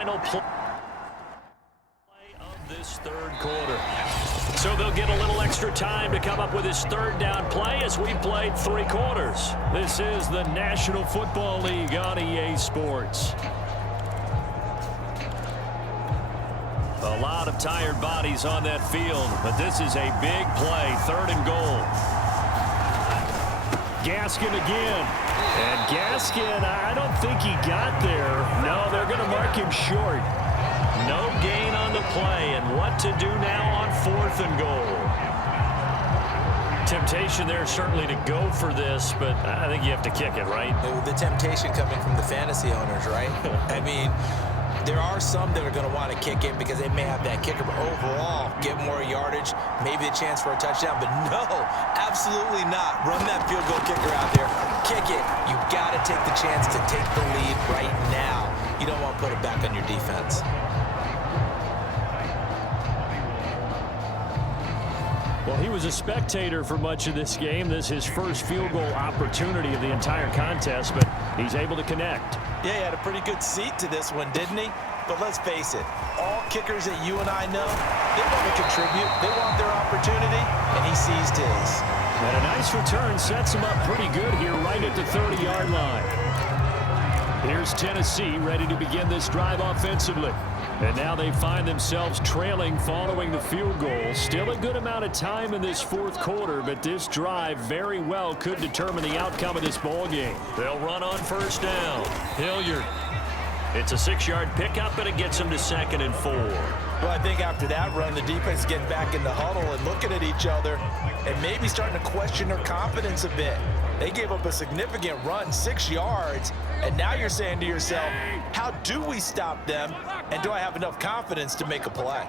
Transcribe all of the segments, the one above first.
Final play of this third quarter. So they'll get a little extra time to come up with his third down play as we played 3 quarters. This is the National Football League on EA Sports. A lot of tired bodies on that field, but this is a big play, 3rd and goal. Gaskin again. And Gaskin, I don't think he got there. No, they're going to mark him short. No gain on the play, and what to do now on 4th and goal. Temptation there certainly to go for this, but I think you have to kick it, right? The temptation coming from the fantasy owners, right? I mean, there are some that are going to want to kick it because they may have that kicker, but overall, get more yardage, maybe a chance for a touchdown. But no, absolutely not. Run that field goal kicker out there. Kick it. You got to take the chance to take the lead right now. You don't want to put it back on your defense. Well, he was a spectator for much of this game. This is his first field goal opportunity of the entire contest, but he's able to connect. Yeah, he had a pretty good seat to this one, didn't he? But let's face it, all kickers that you and I know, they want to contribute. They want their opportunity, and he seized his. And a nice return sets him up pretty good here right at the 30-yard line. Here's Tennessee ready to begin this drive offensively. And now they find themselves trailing following the field goal. Still a good amount of time in this 4th quarter, but this drive very well could determine the outcome of this ball game. They'll run on 1st down. Hilliard. It's a 6-yard pickup, and it gets him to 2nd and 4. Well, I think after that run, the defense is getting back in the huddle and looking at each other and maybe starting to question their confidence a bit. They gave up a significant run, 6 yards, and now you're saying to yourself, how do we stop them, and do I have enough confidence to make a play?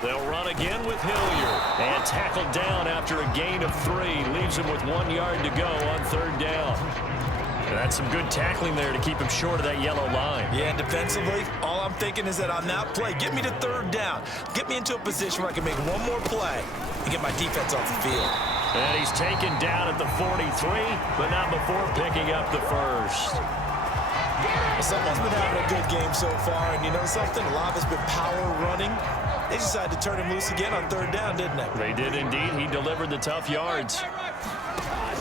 They'll run again with Hilliard, and tackled down after a gain of 3. Leaves him with 1 yard to go on 3rd down. And that's some good tackling there to keep him short of that yellow line. Yeah, and defensively, all I'm thinking is that on that play, get me to 3rd down. Get me into a position where I can make one more play and get my defense off the field. And he's taken down at the 43, but not before picking up the 1st. Well, someone's been having a good game so far, and you know something? A lot of it's been power running. They decided to turn him loose again on 3rd down, didn't they? They did indeed. He delivered the tough yards.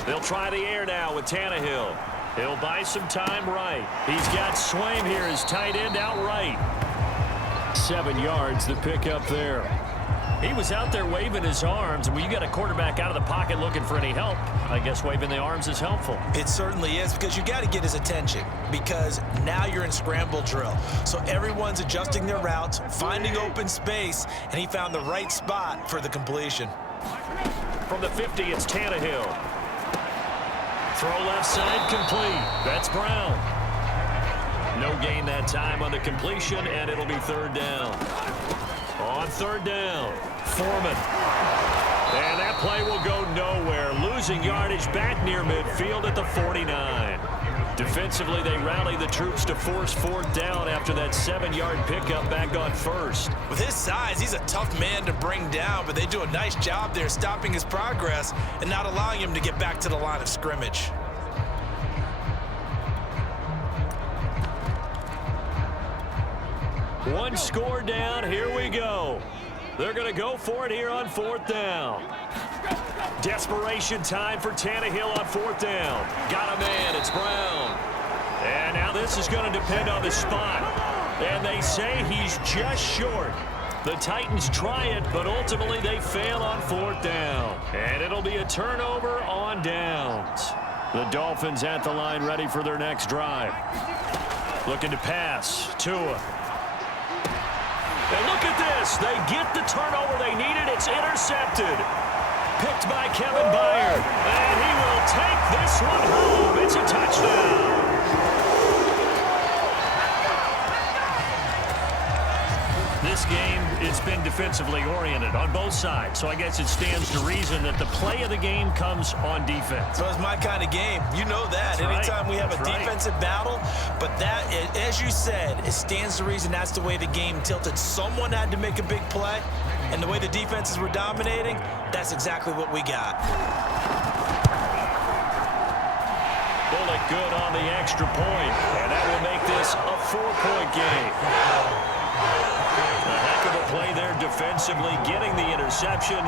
They'll try the air now with Tannehill. He'll buy some time right. He's got Swaim here, his tight end out right. 7 yards, the pickup there. He was out there waving his arms, and when you got a quarterback out of the pocket looking for any help, I guess waving the arms is helpful. It certainly is, because you got to get his attention, because now you're in scramble drill. So everyone's adjusting their routes, finding open space, and he found the right spot for the completion. From the 50, it's Tannehill. Throw left side, complete. That's Brown. No gain that time on the completion, and it'll be 3rd down. On 3rd down, Foreman. And that play will go nowhere. Losing yardage back near midfield at the 49. Defensively, they rally the troops to force 4th down after that 7-yard pickup back on 1st. With his size, he's a tough man to bring down, but they do a nice job there stopping his progress and not allowing him to get back to the line of scrimmage. One score down, here we go. They're going to go for it here on 4th down. Desperation time for Tannehill on 4th down. Got a man, it's Brown. And now this is going to depend on the spot. And they say he's just short. The Titans try it, but ultimately they fail on 4th down. And it'll be a turnover on downs. The Dolphins at the line ready for their next drive. Looking to pass. Tua. And look at this. They get the turnover they needed. It's intercepted. Picked by Kevin Byard. And he will take this one home. It's a touchdown. This game, it's been defensively oriented on both sides. So I guess it stands to reason that the play of the game comes on defense. So it's my kind of game. You know that. That's Anytime right. we have a That's defensive battle. But that, as you said, it stands to reason that's the way the game tilted. Someone had to make a big play. And the way the defenses were dominating, that's exactly what we got. Bullock good on the extra point, and that will make this a 4-point game. A heck of a play there defensively, getting the interception,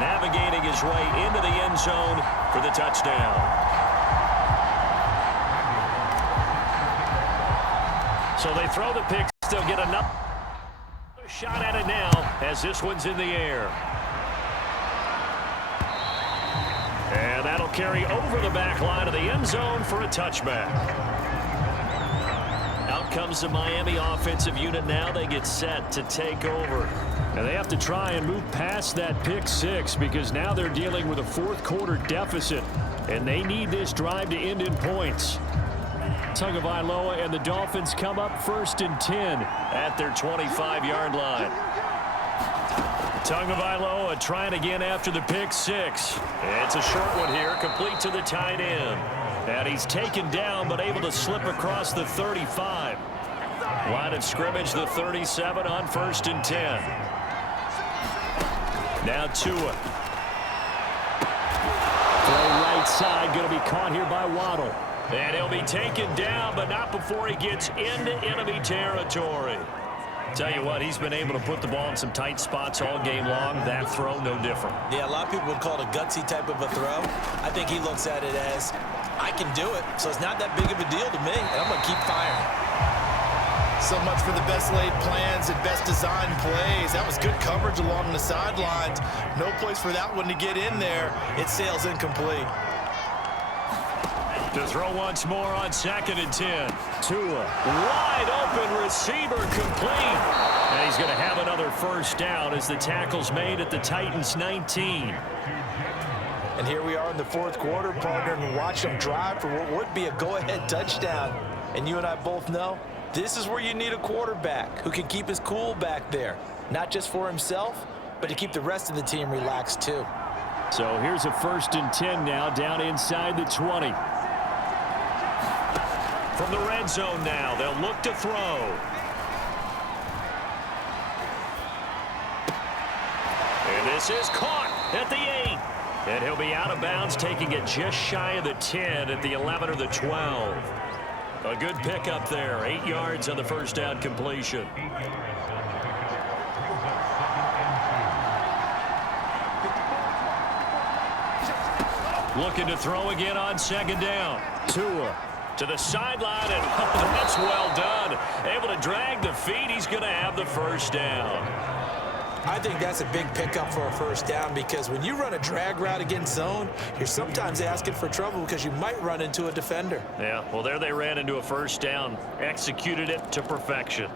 navigating his way into the end zone for the touchdown. So they throw the pick, still get another shot at it now as this one's in the air. And that'll carry over the back line of the end zone for a touchback. Out comes the Miami offensive unit now. They get set to take over. And they have to try and move past that pick six because now they're dealing with a fourth-quarter deficit, and they need this drive to end in points. Tagovailoa and the Dolphins come up 1st and 10 at their 25-yard line. Tagovailoa trying again after the pick six. It's a short one here, complete to the tight end. And he's taken down but able to slip across the 35. Line of scrimmage, the 37 on 1st and 10. Now Tua. Throw right side, going to be caught here by Waddle. And he'll be taken down, but not before he gets into enemy territory. Tell you what, he's been able to put the ball in some tight spots all game long. That throw, no different. Yeah, a lot of people would call it a gutsy type of a throw. I think he looks at it as, I can do it, so it's not that big of a deal to me, and I'm going to keep firing. So much for the best laid plans and best designed plays. That was good coverage along the sidelines. No place for that one to get in there. It sails incomplete. To throw once more on 2nd and 10. Tua, wide open receiver, complete. And he's going to have another first down as the tackle's made at the Titans' 19. And here we are in the fourth quarter, partner, and watch them drive for what would be a go-ahead touchdown. And you and I both know this is where you need a quarterback who can keep his cool back there, not just for himself, but to keep the rest of the team relaxed too. So here's a 1st and 10 now, down inside the 20. From the red zone now, they'll look to throw. And this is caught at the 8. And he'll be out of bounds, taking it just shy of the 10 at the 11 or the 12. A good pickup there, 8 yards on the first down completion. Looking to throw again on 2nd down. Tua to the sideline, and that's well done. Able to drag the feet. He's going to have the first down. I think that's a big pickup for a first down because when you run a drag route against zone, you're sometimes asking for trouble because you might run into a defender. Yeah, well, there they ran into a first down. Executed it to perfection.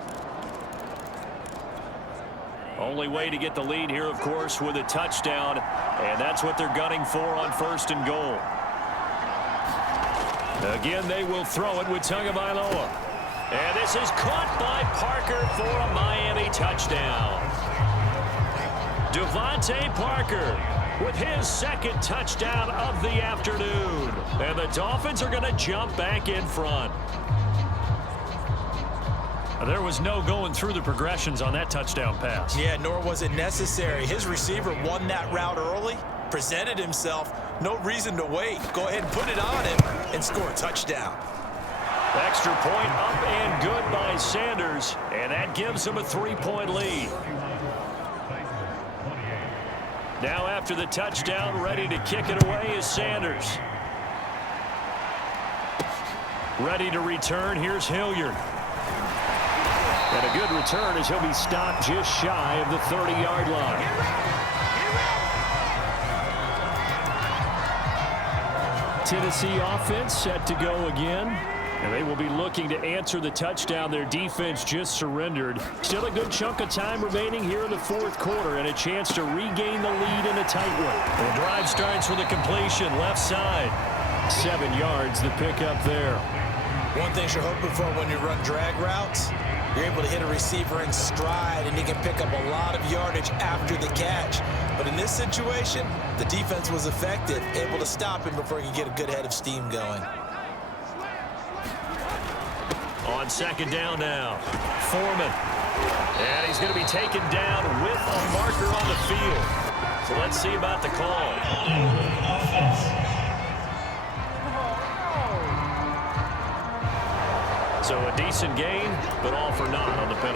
Only way to get the lead here, of course, with a touchdown, and that's what they're gunning for on 1st and goal. Again, they will throw it with Tagovailoa. And this is caught by Parker for a Miami touchdown. Devontae Parker with his 2nd touchdown of the afternoon. And the Dolphins are going to jump back in front. There was no going through the progressions on that touchdown pass. Yeah, nor was it necessary. His receiver won that route early, presented himself. No reason to wait. Go ahead and put it on him and score a touchdown. Extra point up and good by Sanders, and that gives him a 3-point lead. Now after the touchdown, ready to kick it away is Sanders. Ready to return, here's Hilliard. And a good return as he'll be stopped just shy of the 30-yard line. Tennessee offense set to go again. And they will be looking to answer the touchdown their defense just surrendered. Still a good chunk of time remaining here in the fourth quarter and a chance to regain the lead in a tight one. The drive starts with a completion left side. 7 yards, the pickup there. One thing you're hoping for when you run drag routes, you're able to hit a receiver in stride and he can pick up a lot of yardage after the catch. But in this situation, the defense was effective, able to stop him before he could get a good head of steam going. On 2nd down now, Foreman. And he's going to be taken down with a marker on the field. So let's see about the call. So a decent gain, but all for naught on the penalty.